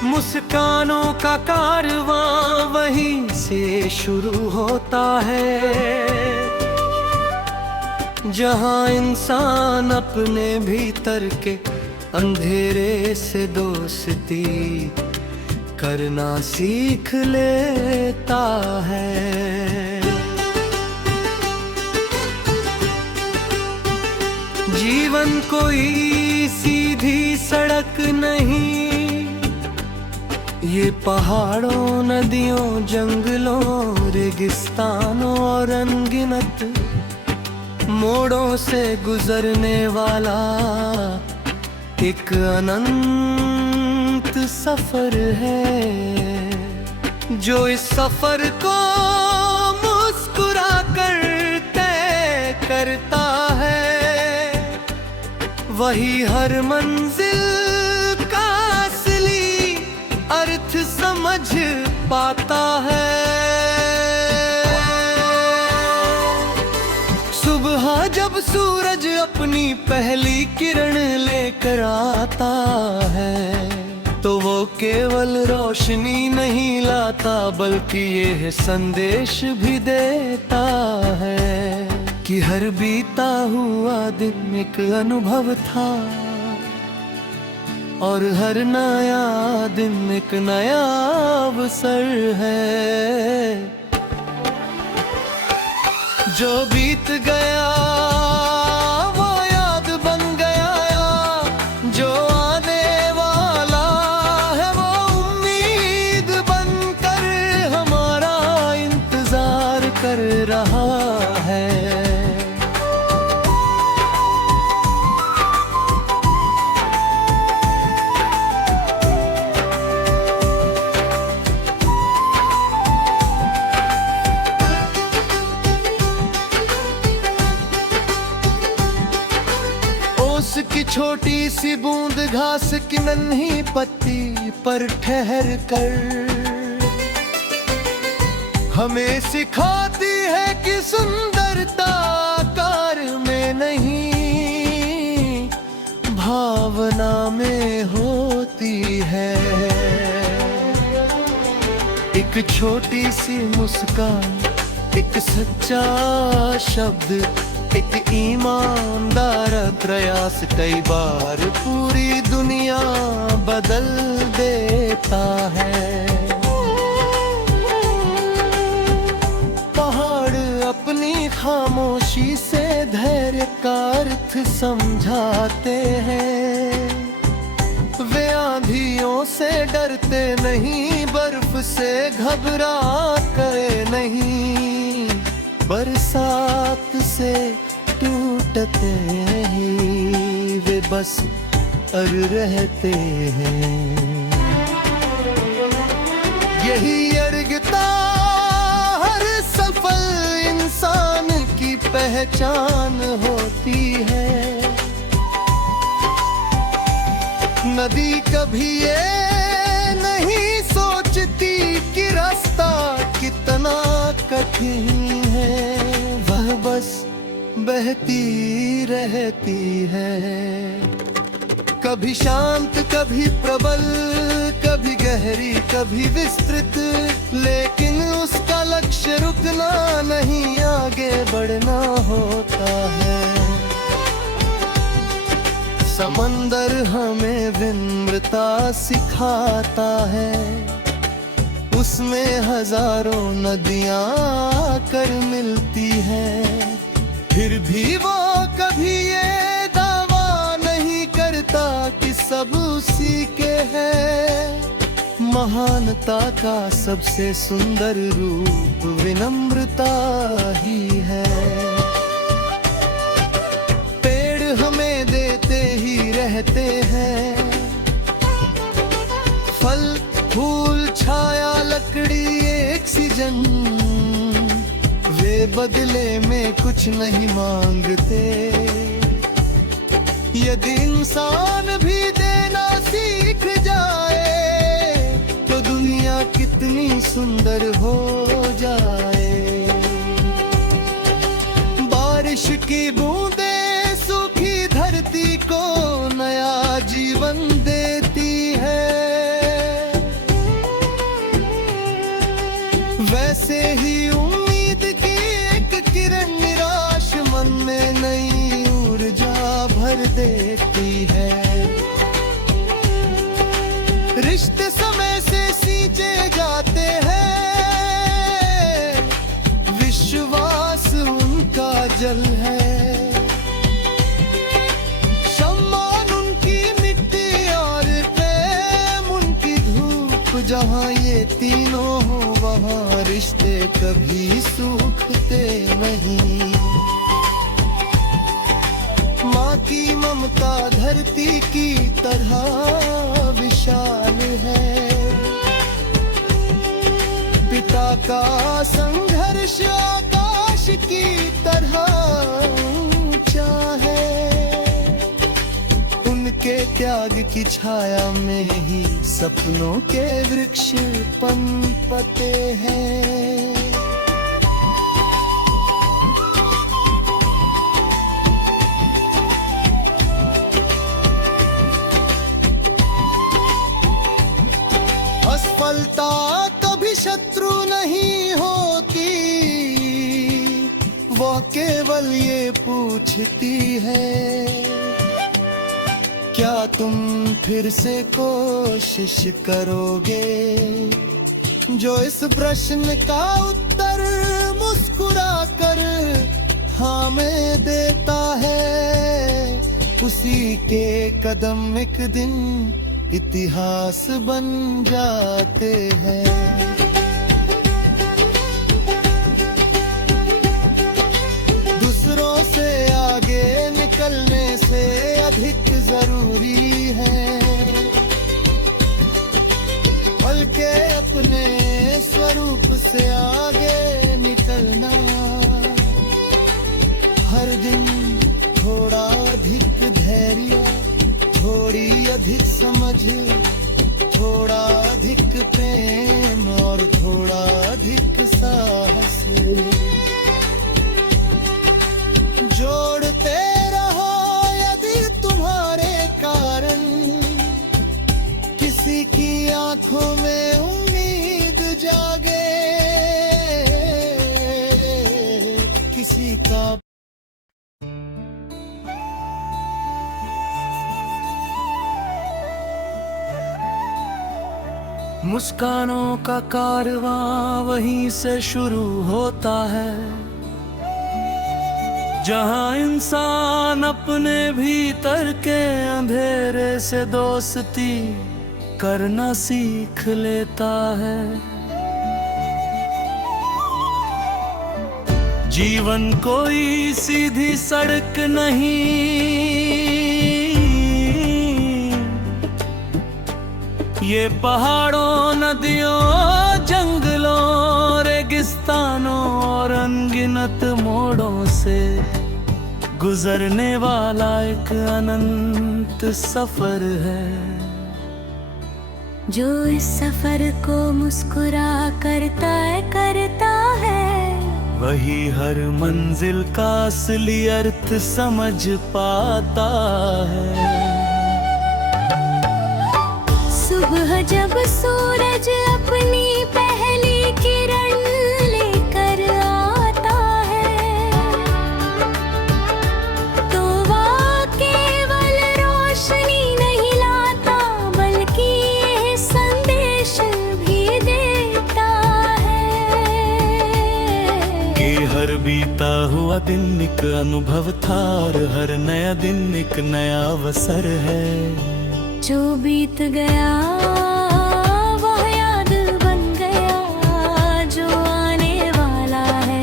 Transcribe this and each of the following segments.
मुस्कानों का कारवां वहीं से शुरू होता है, जहां इंसान अपने भीतर के अंधेरे से दोस्ती करना सीख लेता है। जीवन कोई सीधी सड़क नहीं, ये पहाड़ों, नदियों, जंगलों, रेगिस्तानों और अनगिनत मोड़ों से गुजरने वाला एक अनंत सफर है। जो इस सफर को मुस्कुरा कर तय करता है, वही हर मंजिल का असली अर्थ समझ पाता है। सुबह जब सूरज अपनी पहली किरण लेकर आता है, तो वो केवल रोशनी नहीं लाता, बल्कि ये संदेश भी देता है कि हर बीता हुआ दिन एक अनुभव था, और हर नया दिन एक नया अवसर है। जो बीत गया वो याद बन गया, जो आने वाला है वो उम्मीद बनकर हमारा इंतजार कर रहा है। की छोटी सी बूंद घास की नन्ही पत्ती पर ठहर कर हमें सिखाती है कि सुंदरता आकार में नहीं, भावना में होती है। एक छोटी सी मुस्कान, एक सच्चा शब्द, एक ईमानदार प्रयास कई बार पूरी दुनिया बदल देता है। पहाड़ अपनी खामोशी से धैर्य का अर्थ समझाते हैं। वे आंधियों से डरते नहीं, बर्फ से घबरा कर नहीं, बरसात से टूटते ही वे बस अड़ रहते हैं। यही अर्गता हर सफल इंसान की पहचान होती है। नदी कभी ये नहीं सोचती कि रास्ता कितना कठिन है, वह बस बहती रहती है। कभी शांत, कभी प्रबल, कभी गहरी, कभी विस्तृत, लेकिन उसका लक्ष्य रुकना नहीं, आगे बढ़ना होता है। समंदर हमें विनम्रता सिखाता है, उसमें हजारों नदियां आकर मिलती हैं। फिर भी वो कभी ये दावा नहीं करता कि सब उसी के है। महानता का सबसे सुंदर रूप विनम्रता ही है। पेड़ हमें देते ही रहते हैं, फल, फूल, छाया, लकड़ी, ऑक्सीजन, वे बदले में कुछ नहीं मांगते। यदि इंसान भी देना सीख जाए, तो दुनिया कितनी सुंदर हो जाए। बारिश की बूंदें सूखी धरती को नया जीवन देती है। भर देती है। रिश्ते समय से सींचे जाते हैं, विश्वास उनका जल है। सम्मान उनकी मिट्टी और प्रेम उनकी धूप, जहाँ ये तीनों हो वहाँ रिश्ते कभी सूखते नहीं। माँ की ममता धरती की तरह विशाल है, पिता का संघर्ष आकाश की तरह ऊंचा है। उनके त्याग की छाया में ही सपनों के वृक्ष पनपते हैं। असफलता कभी शत्रु नहीं होती, वह केवल ये पूछती है, क्या तुम फिर से कोशिश करोगे। जो इस प्रश्न का उत्तर मुस्कुरा कर हाँ में देता है, उसी के कदम एक दिन इतिहास बन जाते हैं। दूसरों से आगे निकलने से अधिक जरूरी है बल्कि अपने स्वरूप से आगे निकलना। हर दिन थोड़ा अधिक धैर्य, थोड़ी अधिक समझ, थोड़ा अधिक प्रेम और थोड़ा अधिक साहस जोड़ते रहो। यदि तुम्हारे कारण किसी की आंखों में उम्मीद जागे, किसी का मुस्कानों का कारवां वहीं से शुरू होता है, जहां इंसान अपने भीतर के अंधेरे से दोस्ती करना सीख लेता है। जीवन कोई सीधी सड़क नहीं, ये पहाड़ों, नदियों, जंगलों, रेगिस्तानों और अनगिनत मोड़ों से गुजरने वाला एक अनंत सफर है। जो इस सफर को मुस्कुरा कर तय करता है, वही हर मंजिल का असली अर्थ समझ पाता है। सुबह जब सूरज अपनी पहली किरण लेकर आता है, तो वह केवल रोशनी नहीं लाता बल्कि ये संदेश भी देता है कि हर बीता हुआ दिन एक अनुभव था और हर नया दिन एक नया अवसर है। जो बीत गया वह याद बन गया, जो आने वाला है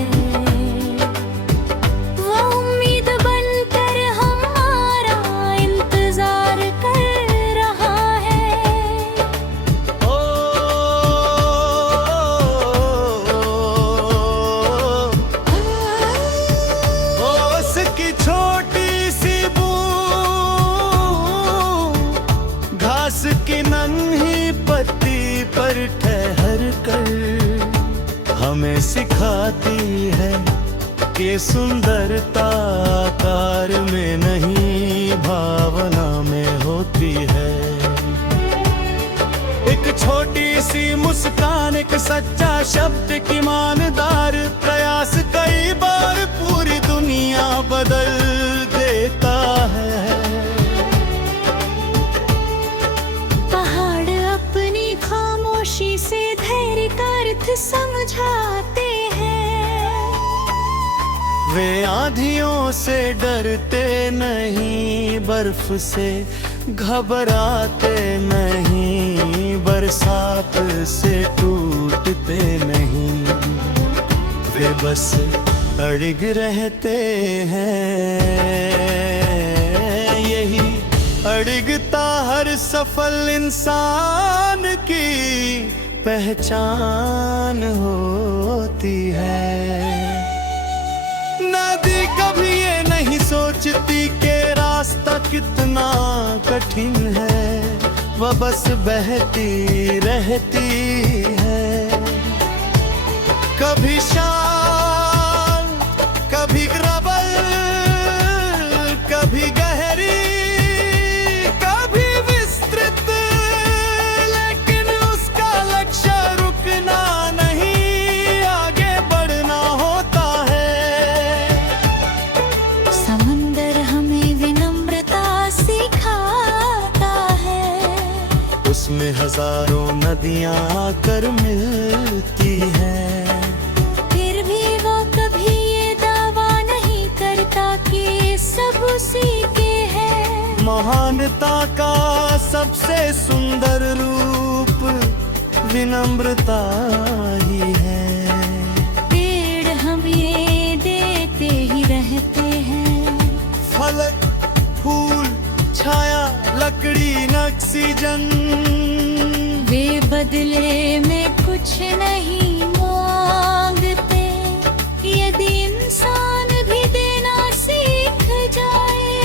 वह उम्मीद बनकर हमारा इंतजार कर रहा है। ओ उसकी छोटी सी घास की नन्ही पत्ती पर ठहर कर हमें सिखाती है कि सुंदरता आकार में नहीं भावना में होती है। एक छोटी सी मुस्कान, एक सच्चा शब्द, एक ईमानदार प्रयास कई बार पूरी दुनिया बदल देता है। वे आंधियों से डरते नहीं, बर्फ से घबराते नहीं, बरसात से टूटते नहीं, वे बस अड़िग रहते हैं। यही अड़िगता हर सफल इंसान की पहचान होती है। नदी कभी ये नहीं सोचती कि रास्ता कितना कठिन है, वह बस बहती रहती है। कभी शांत, कभी प्रबल, कभी गहरी, कभी विस्तृत, लेकिन उसका लक्ष्य रुकना नहीं, आगे बढ़ना होता है। समंदर हमें विनम्रता सिखाता है, उसमें हजारों नदियां आकर मिलती हैं। फिर भी वो कभी ये दावा नहीं करता कि सब उसी के है। महानता का सबसे सुंदर रूप विनम्रता ही है। पेड़ हमें देते ही रहते हैं, फलक, फूल, छाया, लकड़ी, ऑक्सीजन, वे बदले में कुछ नहीं मांगते। यदि इंसान भी देना सीख जाए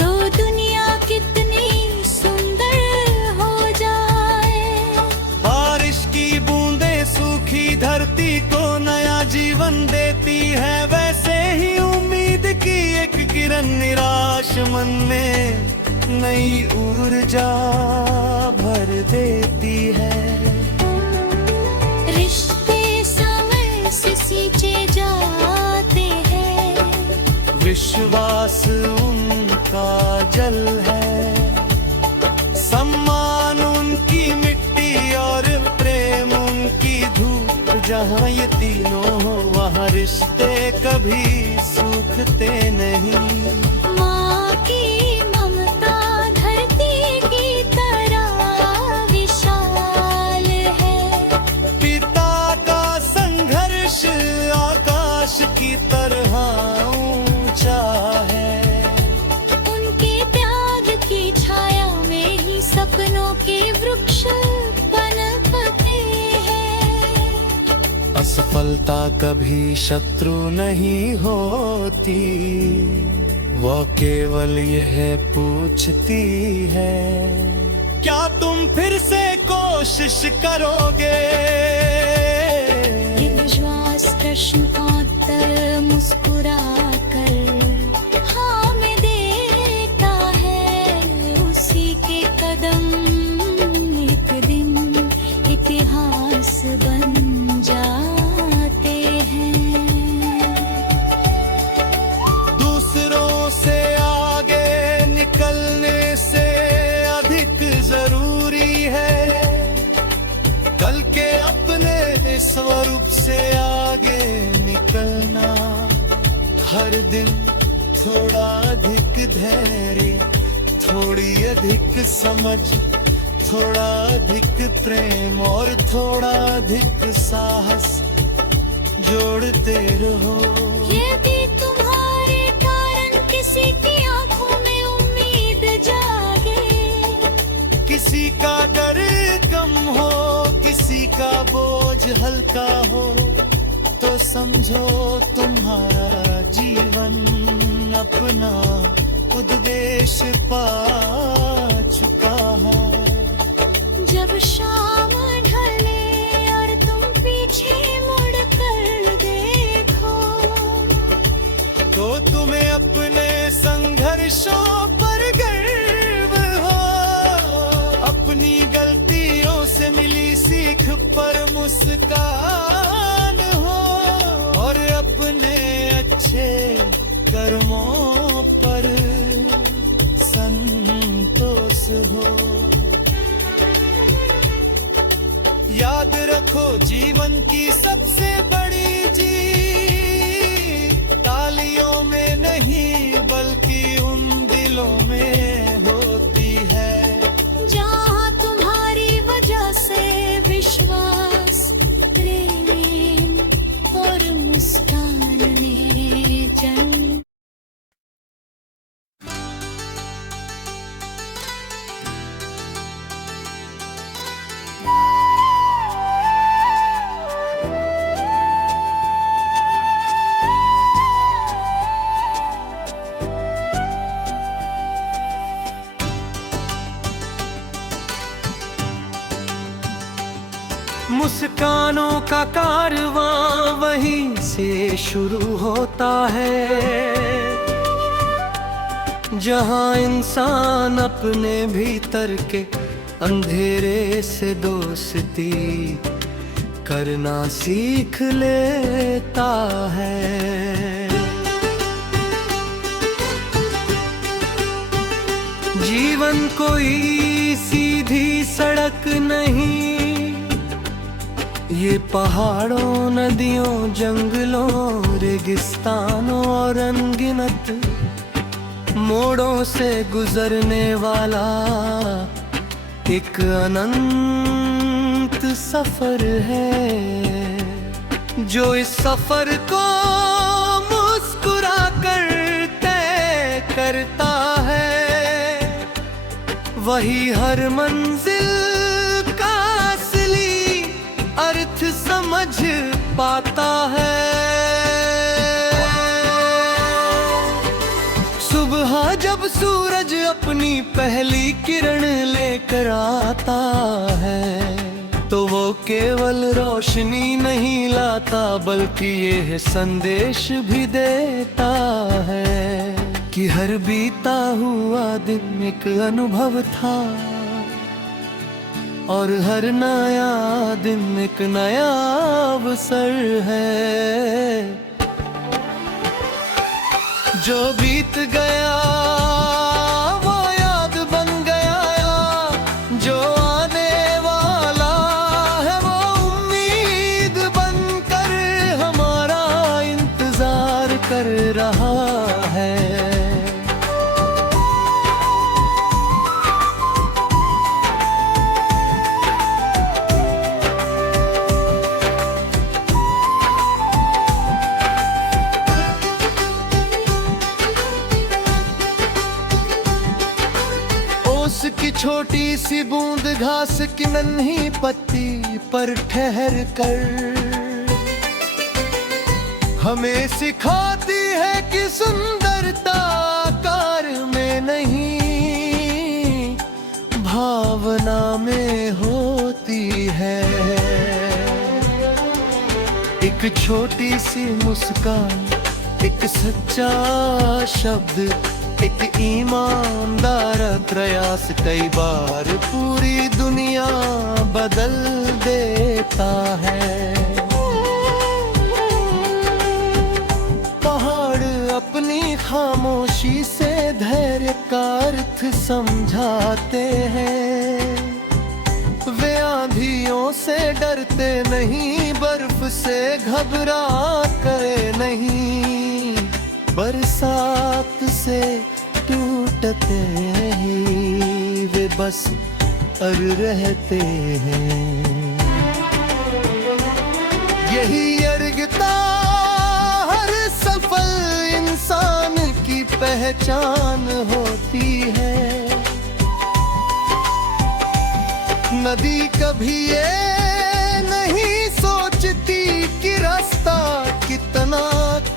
तो दुनिया कितनी सुंदर हो जाए। बारिश की बूंदें सूखी धरती को नया जीवन देती है, वैसे ही उम्मीद की एक किरण निराश मन में नई ऊर्जा भर देती है। रिश्ते समय से सींचे जाते हैं, विश्वास उनका जल है, सम्मान उनकी मिट्टी और प्रेम उनकी धूप। जहाँ ये तीनों हो वहाँ रिश्ते कभी सूखते नहीं। माँ की ममता धरती की तरह विशाल है, पिता का संघर्ष आकाश की तरह ऊंचा है। उनके त्याग की छाया में ही सपनों के वृक्ष पनपते हैं। असफलता कभी शत्रु नहीं होती, वो केवल यह पूछती है, क्या तुम फिर से कोशिश करोगे? ये विश्वास प्रश्न उत्तर मुस्कुरा कर हाँ में देता है। उसी के कदम एक दिन इतिहास बन जाते हैं। दूसरों से आगे निकलने से अधिक जरूरी है कल के अपने स्वरूप से आगे निकलना। हर दिन थोड़ा अधिक धैर्य, थोड़ी अधिक समझ, थोड़ा अधिक प्रेम और थोड़ा अधिक साहस जोड़ते रहो। यदि तुम्हारे कारण किसी की आंखों में उम्मीद जागे, किसी का डर कम हो, किसी का बोझ हल्का हो, तो समझो तुम्हारा जीवन अपना उद्देश्य पा चुका है। जब शाम ढले और तुम पीछे मुड़ कर देखो, तो तुम्हें अपने संघर्षों पर गर्व हो, अपनी गलतियों से मिली सीख पर मुस्कान हो, और अपने अच्छे कर्मों पर संतोष हो। याद रखो जीवन की सबसे बड़ी जीत मुस्कानों का कारवां वहीं से शुरू होता है, जहां इंसान अपने भीतर के अंधेरे से दोस्ती करना सीख लेता है। जीवन कोई सीधी सड़क नहीं, ये पहाड़ों, नदियों, जंगलों, रेगिस्तानों और अनगिनत मोड़ों से गुजरने वाला एक अनंत सफर है। जो इस सफर को मुस्कुरा कर तय करता है, वही हर मंजिल का असली अर्थ समझ पाता है। सुबह जब सूरज अपनी पहली किरण लेकर आता है, तो वो केवल रोशनी नहीं लाता, बल्कि ये संदेश भी देता है कि हर बीता हुआ दिन एक अनुभव था, और हर नया दिन एक नया अवसर है। जो बीत गया वो याद बन गया, जो आने वाला है वो उम्मीद बनकर हमारा इंतजार कर रहा है। की छोटी सी बूंद घास की नन्ही पत्ती पर ठहर कर हमें सिखाती है कि सुंदरता आकार में नहीं, भावना में होती है। एक छोटी सी मुस्कान, एक सच्चा शब्द, एक ईमानदार प्रयास कई बार पूरी दुनिया बदल देता है। पहाड़ अपनी खामोशी से धैर्य का अर्थ समझाते हैं। वे आंधियों से डरते नहीं, बर्फ से घबरा करे नहीं, बरसात से टूटते ही वे बस अड़ रहते हैं। यही अर्घता हर सफल इंसान की पहचान होती है। नदी कभी ये नहीं सोचती कि रास्ता कितना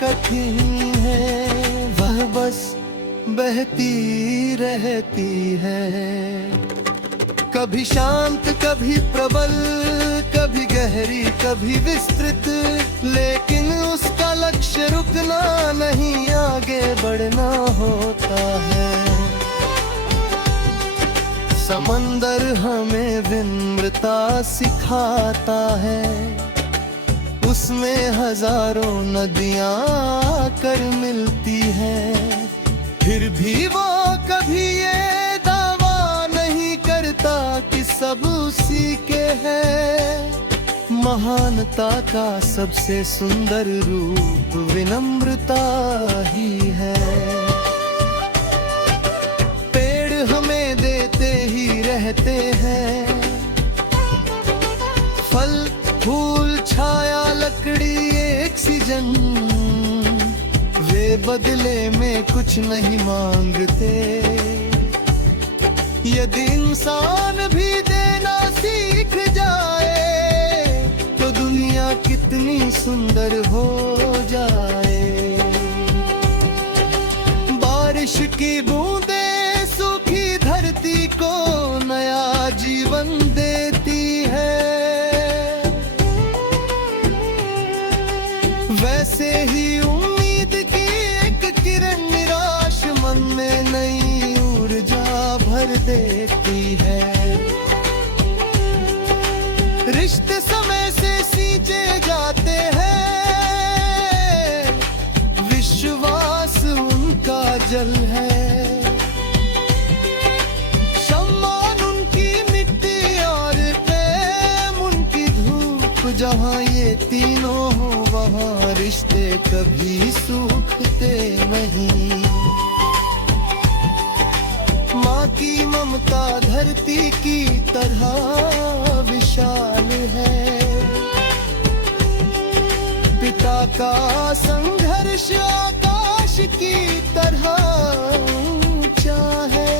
कठिन है, वह बस बहती रहती है। कभी शांत, कभी प्रबल, कभी गहरी, कभी विस्तृत, लेकिन उसका लक्ष्य रुकना नहीं, आगे बढ़ना होता है। समंदर हमें विनम्रता सिखाता है, उसमें हजारों नदियां आकर मिलती हैं। फिर भी वो कभी ये दावा नहीं करता कि सब उसी के है। महानता का सबसे सुंदर रूप विनम्रता ही है। पेड़ हमें देते ही रहते हैं, फल, फूल, छाया, लकड़ी, ऑक्सीजन, वे बदले में कुछ नहीं मांगते। यदि इंसान भी देना सीख जाए, तो दुनिया कितनी सुंदर हो जाए। बारिश की बूंदें सूखी धरती को नया जीवन देती है। देती है। रिश्ते समय से सींचे जाते हैं, विश्वास उनका जल है। सम्मान उनकी मिट्टी और प्रेम उनकी धूप, जहाँ ये तीनों हो वहाँ रिश्ते कभी सूखते नहीं। माँ की ममता धरती की तरह विशाल है, पिता का संघर्ष आकाश की तरह ऊंचा है।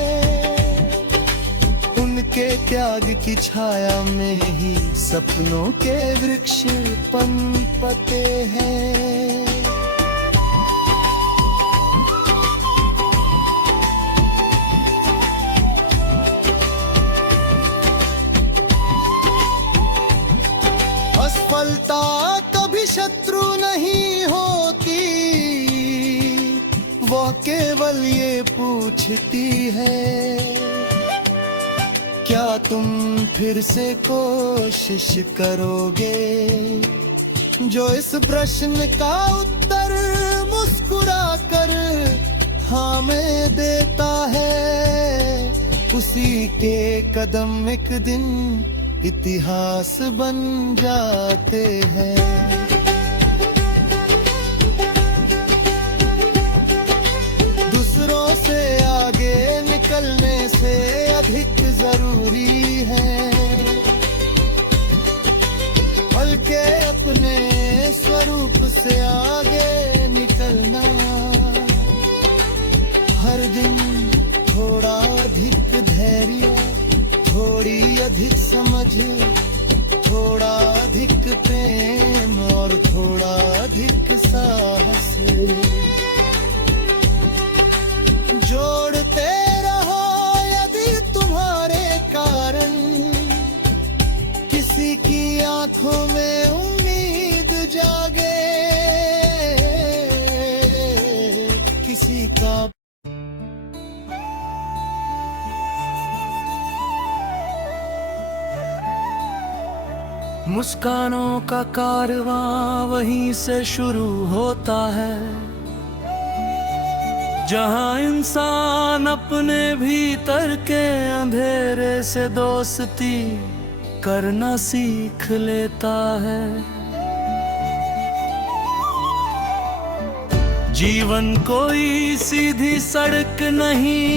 उनके त्याग की छाया में ही सपनों के वृक्ष पनपते हैं। असफलता कभी शत्रु नहीं होती, वह केवल ये पूछती है, क्या तुम फिर से कोशिश करोगे। जो इस प्रश्न का उत्तर मुस्कुरा कर हाँ में देता है, उसी के कदम एक दिन इतिहास बन जाते हैं। दूसरों से आगे निकलने से अधिक जरूरी है बल्कि अपने स्वरूप से आगे निकलना। हर दिन थोड़ा अधिक धैर्य, थोड़ी अधिक समझ, थोड़ा अधिक प्रेम और थोड़ा अधिक साहस जोड़ते रहो। यदि तुम्हारे कारण किसी की आंखों में उम्मीद जागे, किसी का मुस्कानों का कारवां वहीं से शुरू होता है, जहां इंसान अपने भीतर के अंधेरे से दोस्ती करना सीख लेता है। जीवन कोई सीधी सड़क नहीं,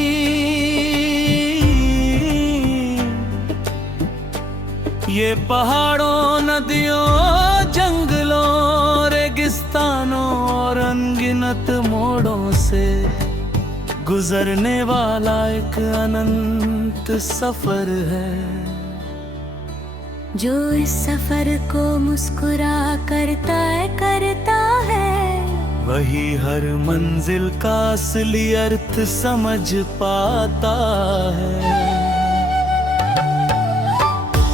ये पहाड़ों, नदियों, जंगलों, रेगिस्तानों और अनगिनत मोड़ों से गुजरने वाला एक अनंत सफर है। जो इस सफर को मुस्कुरा करता है, वही हर मंजिल का असली अर्थ समझ पाता है।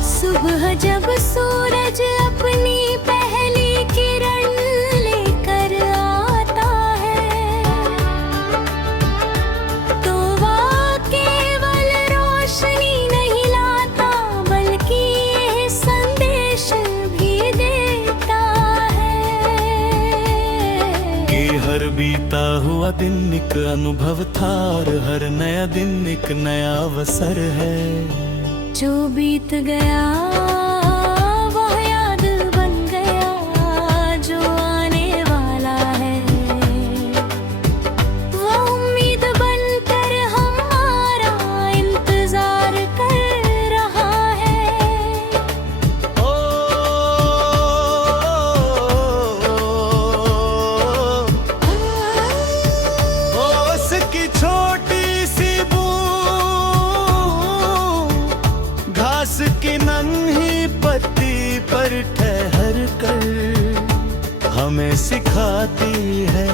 सुबह जब सूरज अपनी पहली किरण लेकर आता है, तो वह केवल रोशनी नहीं लाता बल्कि ये संदेश भी देता है कि हर बीता हुआ दिन एक अनुभव था और हर नया दिन एक नया अवसर है। जो बीत गया वह याद बन गया, जो आने वाला है वह उम्मीद बनकर हमारा इंतजार कर रहा है। ओ उसकी छोटी सी घास की नन्ही पत्ती पर ठहर कर हमें सिखाती है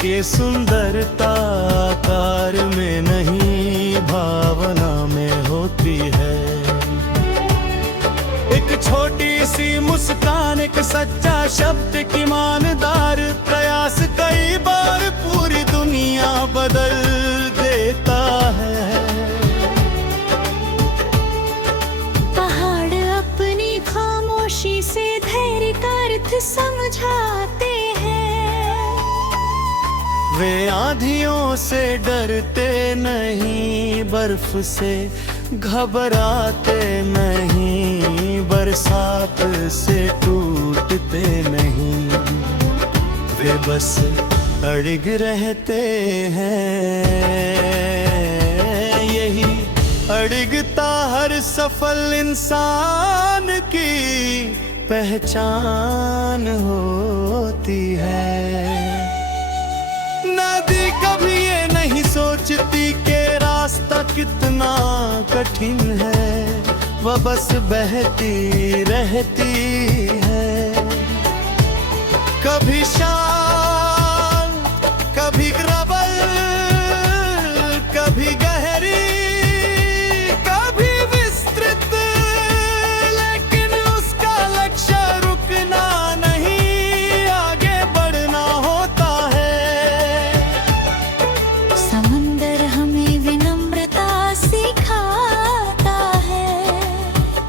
कि सुंदरता आकार में नहीं भावना में होती है। एक छोटी सी मुस्कान, एक सच्चा शब्द, एक ईमानदार प्रयास कई बार पूरी दुनिया बदल देता है। वे आंधियों से डरते नहीं, बर्फ से घबराते नहीं, बरसात से टूटते नहीं, वे बस अड़िग रहते हैं। यही अड़िगता हर सफल इंसान की पहचान होती है। नदी कभी ये नहीं सोचती कि रास्ता कितना कठिन है, वह बस बहती रहती है। कभी शांत, कभी प्रबल, कभी गहरी, कभी विस्तृत, लेकिन उसका लक्ष्य रुकना नहीं, आगे बढ़ना होता है। समंदर हमें विनम्रता सिखाता है,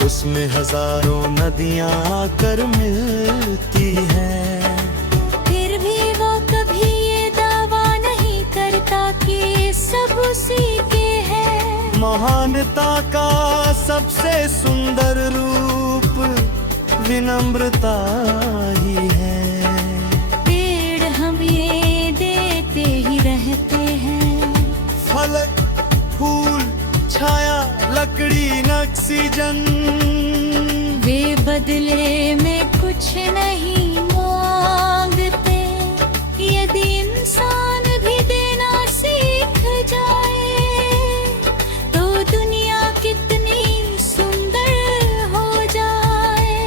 उसमें हजारों नदियां आकर मिलती हैं। फिर भी वो कभी ये दावा नहीं करता कि सब उसी के है। महानता का सबसे सुंदर रूप विनम्रता ही है। पेड़ हम ये देते ही रहते हैं, फलक, फूल, छाया, लकड़ी, ऑक्सीजन, वे बदले में कुछ नहीं मांगते। यदि इंसान भी देना सीख जाए तो दुनिया कितनी सुंदर हो जाए।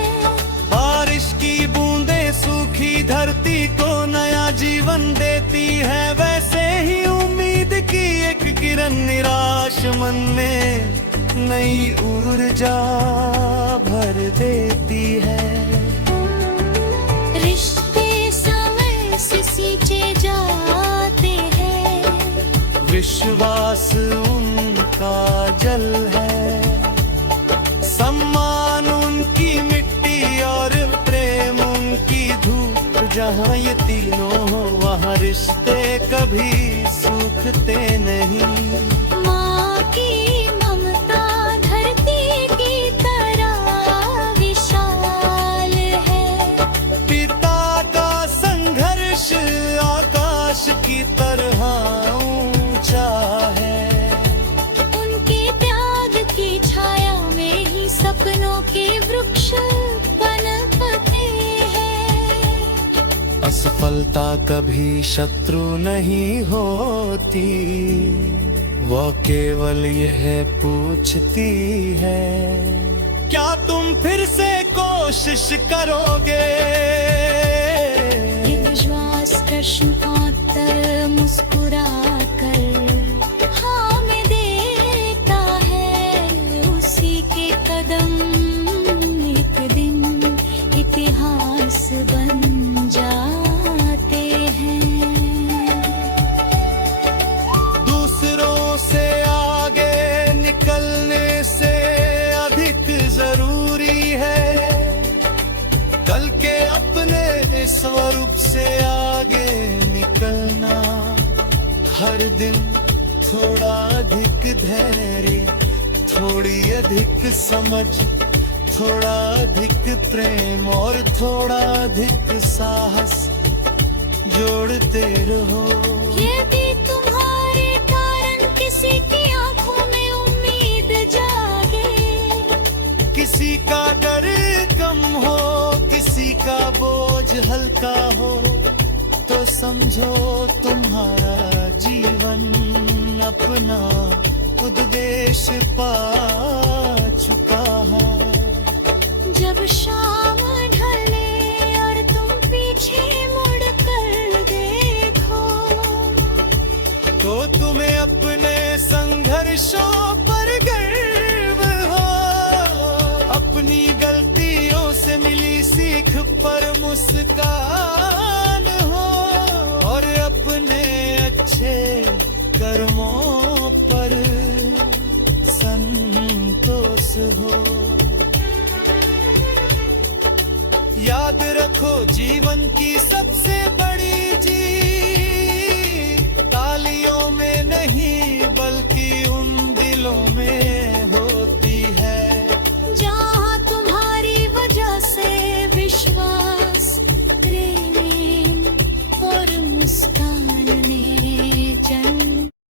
बारिश की बूंदें सूखी धरती को नया जीवन देती है, वैसे ही उम्मीद की एक किरण निराश मन में नई ऊर्जा भर देती है। रिश्ते समय से सींचे जाते हैं, विश्वास उनका जल है, सम्मान उनकी मिट्टी और प्रेम उनकी धूप। जहाँ ये तीनों हो वहाँ रिश्ते कभी सूखते नहीं। माँ की ममता धरती की तरह विशाल है, पिता का संघर्ष आकाश की तरह ऊंचा है। उनके त्याग की छाया में ही सपनों के वृक्ष पनपते हैं। असफलता कभी शत्रु नहीं होती, वो केवल यह पूछती है, क्या तुम फिर से कोशिश करोगे? ये विश्वास प्रश्नोत्तर मुस्कुरा कर हाँ में देता है। उसी के कदम एक दिन इतिहास बन जाते हैं। दूसरों से आगे निकलने से अधिक जरूरी है कल के अपने स्वरूप से आगे निकलना। हर दिन थोड़ा अधिक धैर्य, थोड़ी अधिक समझ, थोड़ा अधिक प्रेम और थोड़ा अधिक साहस जोड़ते रहो। यदि तुम्हारे कारण किसी की आंखों में उम्मीद जागे, किसी का डर कम हो, किसी का बोझ हल्का हो, तो समझो तुम्हारा जीवन अपना उद्देश्य पा चुका है। जब शाम ढले और तुम पीछे मुड़ कर देखो, तो तुम्हें अपने संघर्षों पर गर्व हो, अपनी गलतियों से मिली सीख पर मुस्कान हो, और अपने अच्छे कर्मों पर संतोष हो। याद रखो जीवन की सबसे बड़ी जीत तालियों में नहीं बल्कि उन दिलों